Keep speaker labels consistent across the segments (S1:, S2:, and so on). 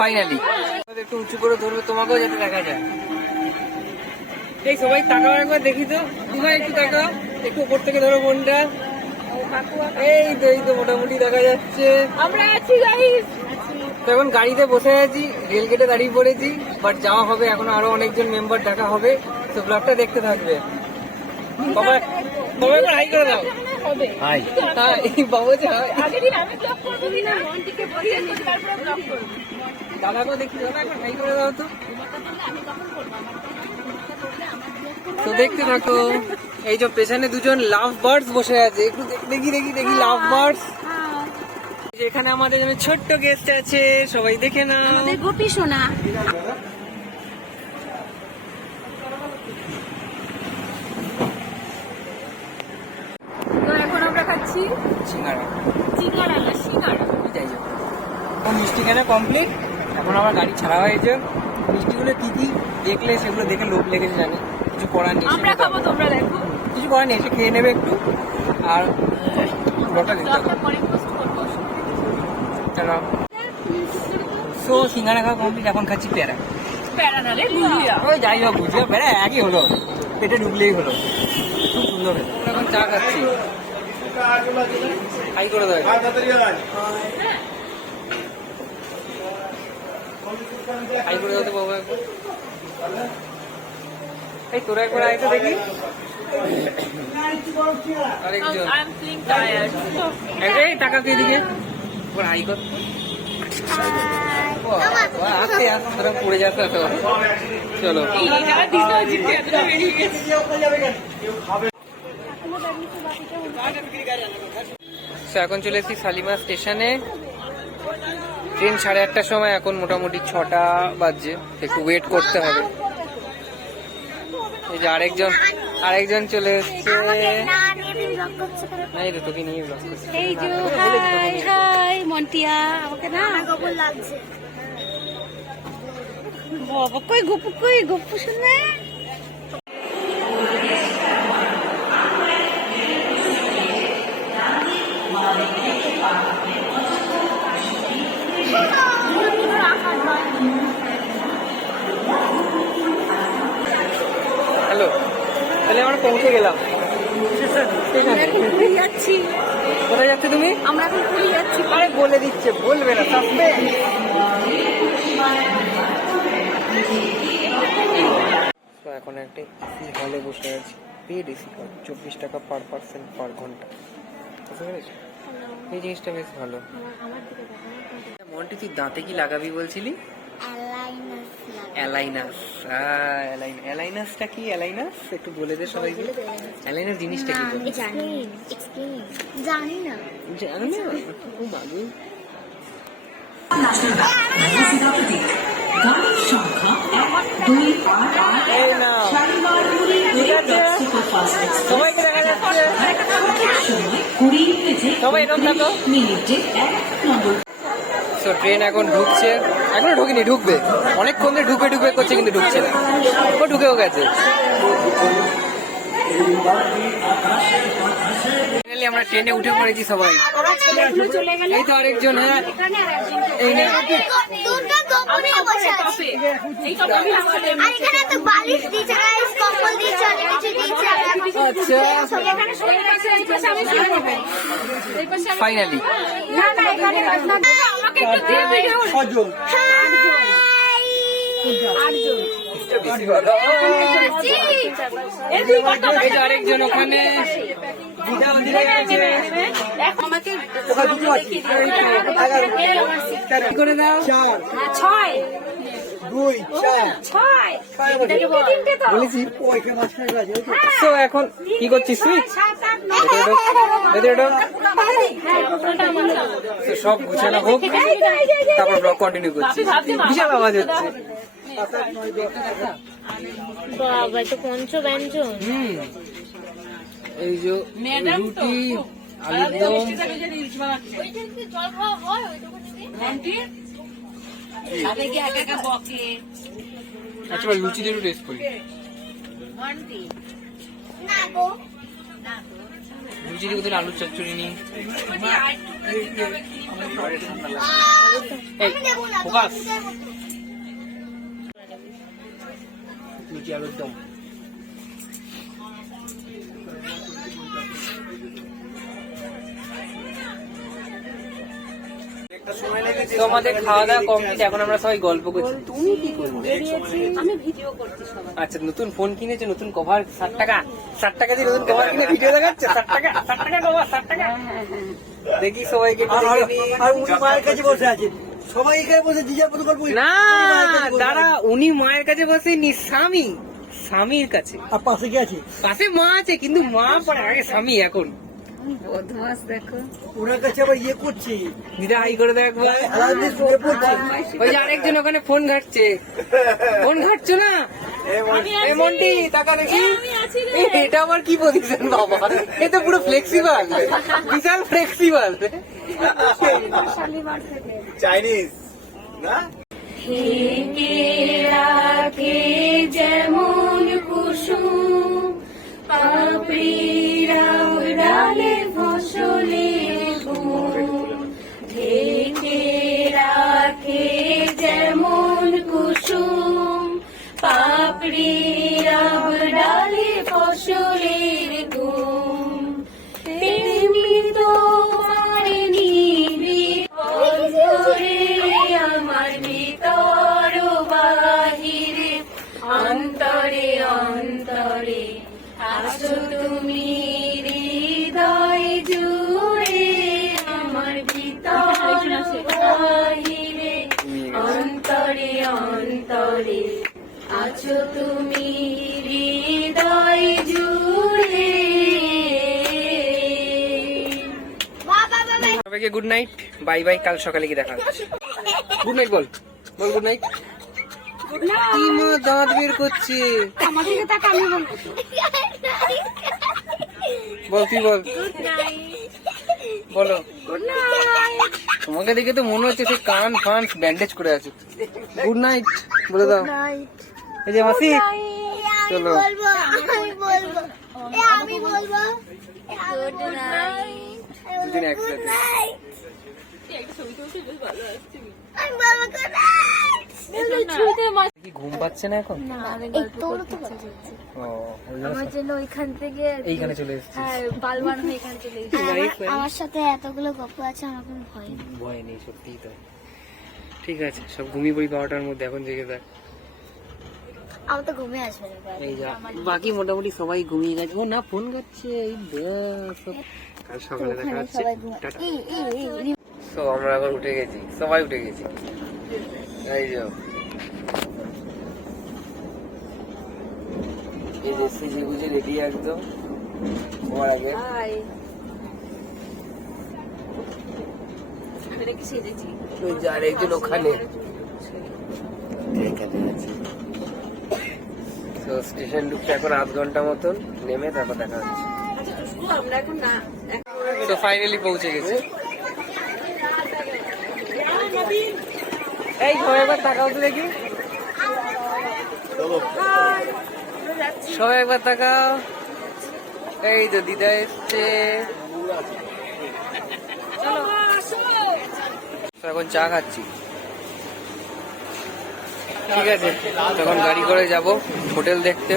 S1: Finally একটু উঁচু করে ধরবে তোমাকেও যাতে দেখা যায়। এই সবাই তাকাও একবার দেখি তো। তোমার একটু তাকাও। একটু উপর থেকে ধরো ফোনটা এই তো এই তো মোটামুটি দেখা যাচ্ছে।
S2: আমরা আছি গাইস
S1: তো এখন গাড়িতে বসে আছি রেল গেটে দাঁড়িয়ে পড়েছি বাট যাওয়া হবে এখন আরও অনেকজন মেম্বার ডাকা হবে। তো ব্লগটা দেখতে থাকবে। বাবা বাবা একবার হাই করে দাও।
S2: হবে
S1: হাই হ্যাঁ বাবা যে হাই
S2: আগের দিন আমি ব্লগ করব কিনা মনটিকে বসিয়ে নিয়ে তারপরে ব্লগ করব
S1: দাদাকেও দেখি দাদা একবার হাই করে দাও তো। তো দেখতে থাকো এই যে পেছনে দুজন লাভ বার্ডস বসে আছে। একটু দেখ- দেখি দেখি দেখি লাভ বার্ডস এখানে আমাদের ছোট্ট গেস্ট আছে সবাই দেখে না
S2: আমাদের গোপী সোনা তো এখন আমরা খাচ্ছি
S1: সিঙ্গারা
S2: চিঙ্গারা না সিঙ্গারা
S1: যাই হোক এখন মিষ্টি কেনা কমপ্লিট এখন আমার গাড়ি ছাড়া হয়েছে মিষ্টিগুলো কি কি দেখলে সেগুলো দেখে লোভ লেগেছে জানি? কিছু করার নেই
S2: আমরা খাব তোমরা দেখো।
S1: কিছু করার নেই এসে খেয়ে নেবে একটু। আর ব্লগটা দেখতে চলো সো সিঙ্গারা খাওয়া কমপ্লিট এখন খাচ্ছি পেয়ারা।
S2: প্যারা না রে গুলিয়া
S1: ওই যাই হোক বুঝলে পেয়ারা একই হলো। পেটে ঢুকলেই হলো। খুব সুন্দর এখন চা খাচ্ছি। হাই করে দেয় হাই করে দাও তো বাবা একবার। এই তোরা একবার আয় তো দেখি। আরেকজন
S2: আই এম ফিলিং টায়ার্ড
S1: এই টাকা দিয়ে দিকে। একবার হাই কর। আস্তে আস্তে তোরা পড়ে যাচ্ছে তো চলো। এখন চলে এসেছি শালিমা স্টেশনে। ট্রেন সাড়ে আটটার সময় এখন মোটামুটি ছটা বাজছে। একটু ওয়েট করতে হবে। এই যে আরেকজন আরেকজন চলে এসছে। এই তো তোকে নিয়ে ব্লগ করছি।
S2: এই যে
S1: বলে দিই তোকে
S2: হাই হাই মন্টিয়া আমাকে না? বাবা কই গপু কই গপু শুনে?
S1: পৌঁছে গেলাম।
S2: যাচ্ছি।
S1: কোথায় যাচ্ছে তুমি?
S2: আমরা এখন পুরী যাচ্ছি।
S1: আরে বলে দিচ্ছে বলবে না তো এখন একটা এসি হলে বসে আছি। পেড এসি কার্ড চব্বিশ টাকা পার পার্সেন্ট পার ঘণ্টা। বুঝতে পেরেছ? এই জিনিসটা বেশ ভালো। মন্টি তুই দাঁতে কি লাগাবি বলছিলি? অ্যালাইনাস অ্যালাইনাসটা কি? অ্যালাইনাস একটু বলে দে সবাইকে। অ্যালাইনাস জিনিসটা কি?
S3: জানি না।
S1: জানি না ও মাগু সবাই এরকম থাকো
S4: মিনিটে এক নম্বর
S1: তো ট্রেন এখন ঢুকছে। এখনও ঢুকিনি ঢুকবে। অনেকক্ষণ ধরে ঢুকে ঢুকে করছে কিন্তু ঢুকছে না। ও ঢুকেও গেছে। আমরা ট্রেনে উঠে পড়েছি সবাই। এই তো আরেকজন হ্যাঁ। এই ফাইনালি আরেকজন ওখানে করে দাও
S2: ছয়
S1: দুই
S2: ছয়। তো।
S1: বলেছি তো। এখন কি করছিস তুই?
S2: হ্যাঁ
S1: সব গুছানো হোক। তারপর ব্লগ কন্টিনিউ করছি। বিশাল আওয়াজ হচ্ছে।
S3: বাবা তো পঞ্চ ব্যঞ্জন
S1: হুম। এই যে রুটি আলুর দম।
S2: জল খাওয়া হয়? একা একা বকে।
S1: আচ্ছা লুচি দিয়ে টেস্ট করি।
S3: না গো।
S1: লুচির ভিতরে আলুর চচ্চড়ি নি ফোকাস। লুচি আলুর দম। তো আমাদের খাওয়া দাওয়া কমপ্লিট এখন আমরা সবাই গল্প করছি। তুমি কি করবে
S2: আমি ভিডিও করছি
S1: আচ্ছা নতুন ফোন কিনেছে নতুন কভার ষাট টাকা। ষাট টাকা দিয়ে নতুন কভার কিনে ভিডিও দেখাচ্ছে? ষাট টাকা ষাট টাকা কভার ষাট টাকা। দেখি সবাইকে
S5: আর- উনি মায়ের কাছে বসে আছে। সবাই এখানে বসে মতো গল্প
S1: না
S5: উনি মায়ের কাছে বসে।
S1: দাঁড়া উনি মায়ের কাছে বসেনি স্বামী। স্বামীর কাছে।
S5: আর পাশে কি আছে?
S1: পাশে মা আছে কিন্তু মা পরে আগে স্বামী এখন।
S2: বদমাস দেখো।
S5: ওনার কাছে আবার ইয়ে করছে।
S1: দিদা হাই করে দেখ
S5: পড়ছে
S1: ওই যে আরেকজন ওখানে ফোন ঘাটছে। ফোন ঘাটছো না? মন্টি টাকা দেখি। এটা আবার কি পজিশন বাবা? এ তো পুরো ফ্লেক্সিবল বিশাল ফ্লেক্সিবল
S5: চাইনিজ না?
S2: রাখে যেমন কুসুম অন্তরে আছো তুমি হৃদয় জুড়ে।
S3: বাবা বাবা
S1: সবাইকে গুড নাইট বাই বাই কাল সকালে কি দেখা গুড নাইট বল বল গুড নাইট মা দাঁত বের করছে। বল। তুই বল। বলো। তোমাকে দেখে তো মনে হচ্ছে সে কান ফান ব্যান্ডেজ করে আছে। গুড নাইট বলে দাও। এই যে মাসি চলো।
S3: আমি বলব আমি বলব গুড নাইট
S1: দুদিন একসাথে। কি ঘুম পাচ্ছে না এখন?
S2: আমার জন্য ওইখান থেকে
S1: এইখানে চলে
S2: হ্যাঁ বালবান হয়ে এখানে চলে এসেছি
S3: আমার- সাথে এতগুলো গল্প আছে আমার কোনো ভয় নেই।
S1: ভয় নেই সত্যিই তো। ঠিক আছে সব ঘুমিয়ে পড়ি বারোটার মধ্যে এখন জেগে থাক।
S3: আমার তো ঘুমে আসবে
S1: বাকি মোটামুটি সবাই ঘুমিয়ে গেছে। ও না ফোন করছে এই কাল সকালে দেখা হচ্ছে। তো আমরা এখন উঠে গেছি। সবাই উঠে গেছি। এই যে। এই যে সিজি বুঝে রেডি একদম। তোমার আগে। ওই যে আরেকজন ওখানে। তো স্টেশন ঢুকতে এখন আধ ঘণ্টা মতন। নেমে তারপর দেখা হচ্ছে।
S2: আমরা এখন না
S1: তো ফাইনালি পৌঁছে গেছি। এই সবাই একবার তাকাও তো দেখি। সবাই একবার তাকাও। এই তো দিদা এসছে। এখন চা খাচ্ছি। ঠিক আছে তখন গাড়ি করে যাব হোটেল দেখতে।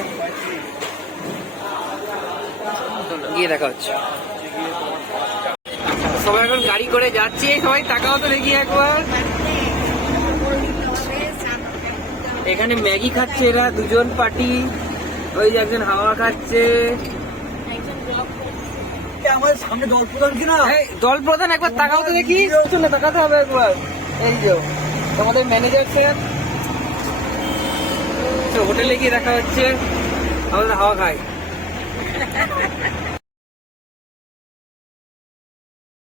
S1: গিয়ে দেখা হচ্ছে। সবাই এখন গাড়ি করে যাচ্ছে, সবাই তাকাও তো দেখি একবার। এখানে ম্যাগি খাচ্ছে এরা দুজন পার্টি ওই যে একজন হাওয়া খাচ্ছে।
S5: সামনে দল প্রধান কিনা?
S1: দল প্রধান একবার তাকাও তো দেখি। চলে তাকাতে হবে একবার। এই যে তোমাদের ম্যানেজার স্যার তো হোটেলে গিয়ে দেখা হচ্ছে আমাদের হাওয়া খায়।